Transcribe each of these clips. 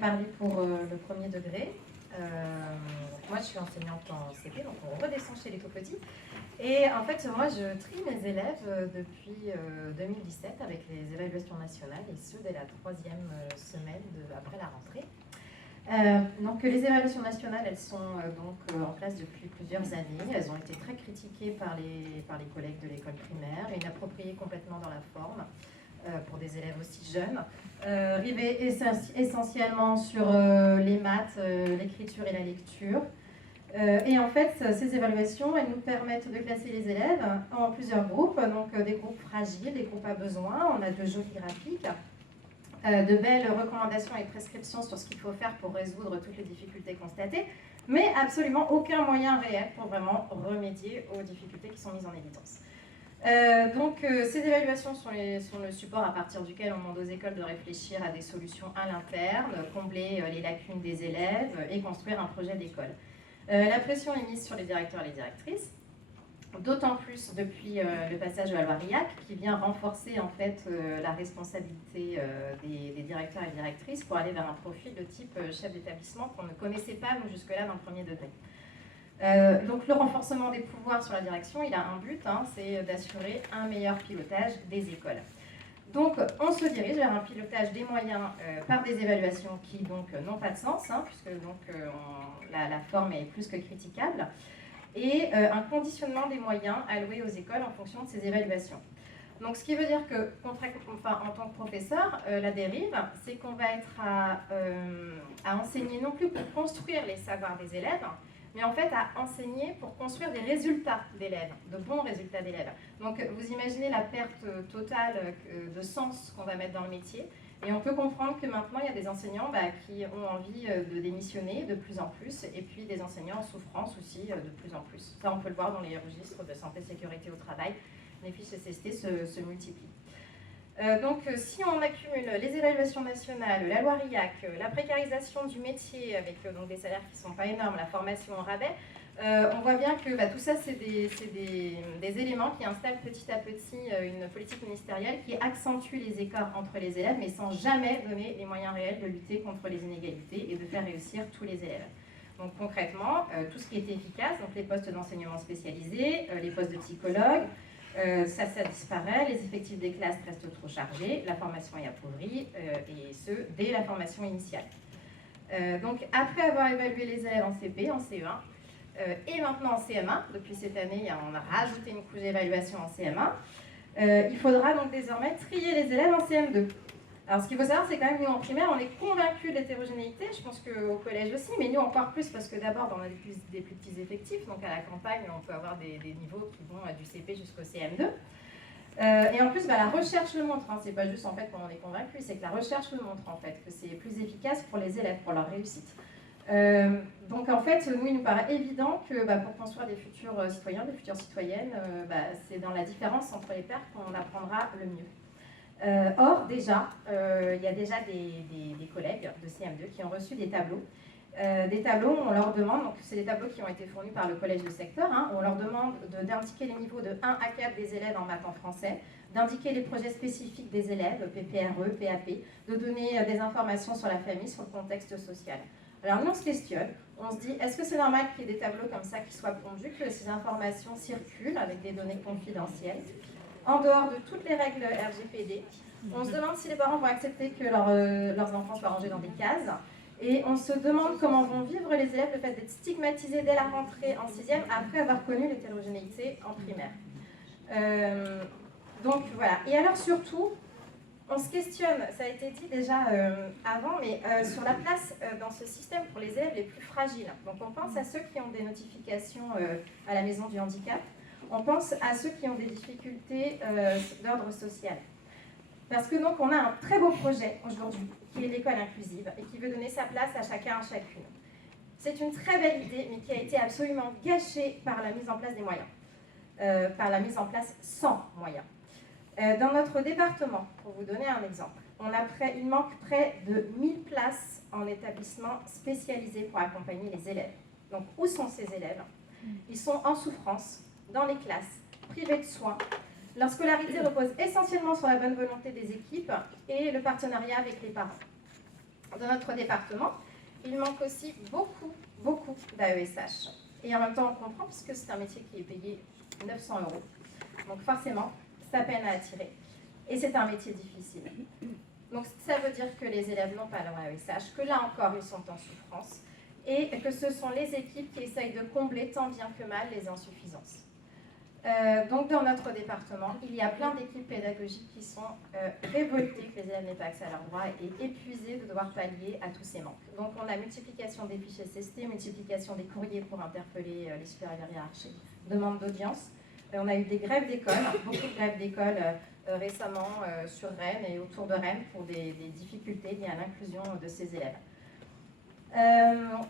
parler pour le premier degré. Moi, je suis enseignante en CP, donc on redescend chez les tout petits. Et en fait, moi, je trie mes élèves depuis 2017 avec les évaluations nationales, et ce, dès la 3e semaine après la rentrée. Donc les évaluations nationales, elles sont en place depuis plusieurs années. Elles ont été très critiquées par les collègues de l'école primaire, inappropriées complètement dans la forme pour des élèves aussi jeunes, rivées essentiellement sur les maths, l'écriture et la lecture. Et en fait, ces évaluations, elles nous permettent de classer les élèves en plusieurs groupes, donc des groupes fragiles, des groupes à besoin. On a de jolis graphiques, de belles recommandations et prescriptions sur ce qu'il faut faire pour résoudre toutes les difficultés constatées, mais absolument aucun moyen réel pour vraiment remédier aux difficultés qui sont mises en évidence. Ces évaluations sont le support à partir duquel on demande aux écoles de réfléchir à des solutions à l'interne, combler les lacunes des élèves et construire un projet d'école. La pression est mise sur les directeurs et les directrices, d'autant plus depuis le passage de la loi RIAC, qui vient renforcer en fait la responsabilité des directeurs et directrices pour aller vers un profil de type chef d'établissement qu'on ne connaissait pas nous jusque-là dans le premier degré. Donc le renforcement des pouvoirs sur la direction, il a un but, c'est d'assurer un meilleur pilotage des écoles. Donc on se dirige vers un pilotage des moyens par des évaluations qui donc n'ont pas de sens, puisque donc, la forme est plus que critiquable, et un conditionnement des moyens alloués aux écoles en fonction de ces évaluations. Donc ce qui veut dire que, en tant que professeur, la dérive, c'est qu'on va être à enseigner non plus pour construire les savoirs des élèves, mais en fait à enseigner pour construire des résultats d'élèves, de bons résultats d'élèves. Donc vous imaginez la perte totale de sens qu'on va mettre dans le métier, et on peut comprendre que maintenant il y a des enseignants qui ont envie de démissionner de plus en plus, et puis des enseignants en souffrance aussi de plus en plus. Ça on peut le voir dans les registres de santé et sécurité au travail, les fiches SST se multiplient. Si on accumule les évaluations nationales, la loi RIAC, la précarisation du métier avec donc des salaires qui ne sont pas énormes, la formation au rabais, on voit bien que tout ça, c'est des éléments qui installent petit à petit une politique ministérielle qui accentue les écarts entre les élèves, mais sans jamais donner les moyens réels de lutter contre les inégalités et de faire réussir tous les élèves. Donc concrètement, tout ce qui est efficace, donc les postes d'enseignement spécialisés, les postes de psychologues, ça disparaît, les effectifs des classes restent trop chargés, la formation est appauvrie, et ce, dès la formation initiale. Donc après avoir évalué les élèves en CP, en CE1, et maintenant en CM1, depuis cette année, on a rajouté une couche d'évaluation en CM1, il faudra donc désormais trier les élèves en CM2. Alors ce qu'il faut savoir, c'est quand même, nous en primaire, on est convaincus de l'hétérogénéité, je pense qu'au collège aussi, mais nous encore plus, parce que d'abord, on a des plus petits effectifs, donc à la campagne, on peut avoir des niveaux qui vont du CP jusqu'au CM2. Et en plus, la recherche le montre, c'est pas juste en fait qu'on en est convaincu, c'est que la recherche le montre en fait, que c'est plus efficace pour les élèves, pour leur réussite. Donc en fait, nous, il nous paraît évident que pour construire des futurs citoyens, des futures citoyennes, c'est dans la différence entre les pairs qu'on apprendra le mieux. Or, déjà, il y a déjà des collègues de CM2 qui ont reçu des tableaux. Des tableaux où on leur demande, donc c'est des tableaux qui ont été fournis par le collège de secteur, où on leur demande d'indiquer les niveaux de 1 à 4 des élèves en maths en français, d'indiquer les projets spécifiques des élèves, PPRE, PAP, de donner des informations sur la famille, sur le contexte social. Alors nous on se questionne, on se dit est-ce que c'est normal qu'il y ait des tableaux comme ça qui soient pondus, que ces informations circulent avec des données confidentielles, en dehors de toutes les règles RGPD. On se demande si les parents vont accepter que leurs enfants soient rangés dans des cases, et on se demande comment vont vivre les élèves le fait d'être stigmatisés dès la rentrée en 6e après avoir connu l'hétérogénéité en primaire. Donc voilà, et alors surtout, on se questionne, ça a été dit déjà avant, mais sur la place dans ce système pour les élèves les plus fragiles. Donc on pense à ceux qui ont des notifications à la maison du handicap, on pense à ceux qui ont des difficultés d'ordre social. Parce que donc on a un très beau projet aujourd'hui, qui est l'école inclusive, et qui veut donner sa place à chacun, à chacune. C'est une très belle idée, mais qui a été absolument gâchée par la mise en place des moyens, par la mise en place sans moyens. Dans notre département, pour vous donner un exemple, il manque près de 1000 places en établissement spécialisé pour accompagner les élèves. Donc où sont ces élèves? Ils sont en souffrance, dans les classes, privés de soins. Leur scolarité repose essentiellement sur la bonne volonté des équipes et le partenariat avec les parents. Dans notre département, il manque aussi beaucoup d'AESH. Et en même temps, on comprend, puisque c'est un métier qui est payé 900 €. Donc forcément, ça peine à attirer. Et c'est un métier difficile. Donc ça veut dire que les élèves n'ont pas leur AESH, que là encore, ils sont en souffrance, et que ce sont les équipes qui essayent de combler tant bien que mal les insuffisances. Donc dans notre département, il y a plein d'équipes pédagogiques qui sont révoltées que les élèves n'aient pas accès à leurs droits et épuisées de devoir pallier à tous ces manques. Donc on a multiplication des fiches SST, multiplication des courriers pour interpeller les supérieurs hiérarchiques, demande d'audience. On a eu des grèves d'école, beaucoup de grèves d'école récemment sur Rennes et autour de Rennes pour des difficultés liées à l'inclusion de ces élèves.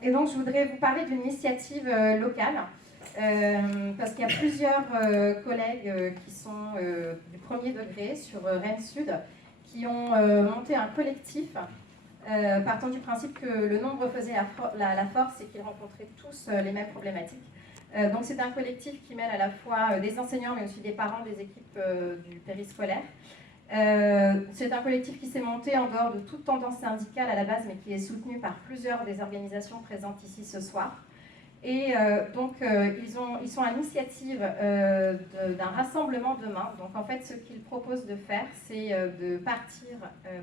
Et donc je voudrais vous parler d'une initiative locale. Parce qu'il y a plusieurs collègues qui sont du premier degré sur Rennes Sud qui ont monté un collectif partant du principe que le nombre faisait la force et qu'ils rencontraient tous les mêmes problématiques. Donc c'est un collectif qui mêle à la fois des enseignants mais aussi des parents des équipes du périscolaire. C'est un collectif qui s'est monté en dehors de toute tendance syndicale à la base mais qui est soutenu par plusieurs des organisations présentes ici ce soir. Et donc, ils sont à l'initiative d'un rassemblement demain. Donc, en fait, ce qu'ils proposent de faire, c'est de partir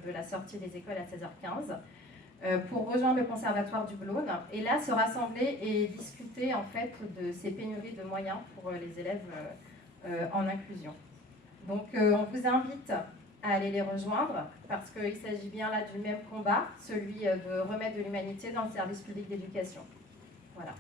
de la sortie des écoles à 16h15 pour rejoindre le conservatoire du Blône et là, se rassembler et discuter, en fait, de ces pénuries de moyens pour les élèves en inclusion. Donc, on vous invite à aller les rejoindre parce qu'il s'agit bien là du même combat, celui de remettre de l'humanité dans le service public d'éducation. Voilà.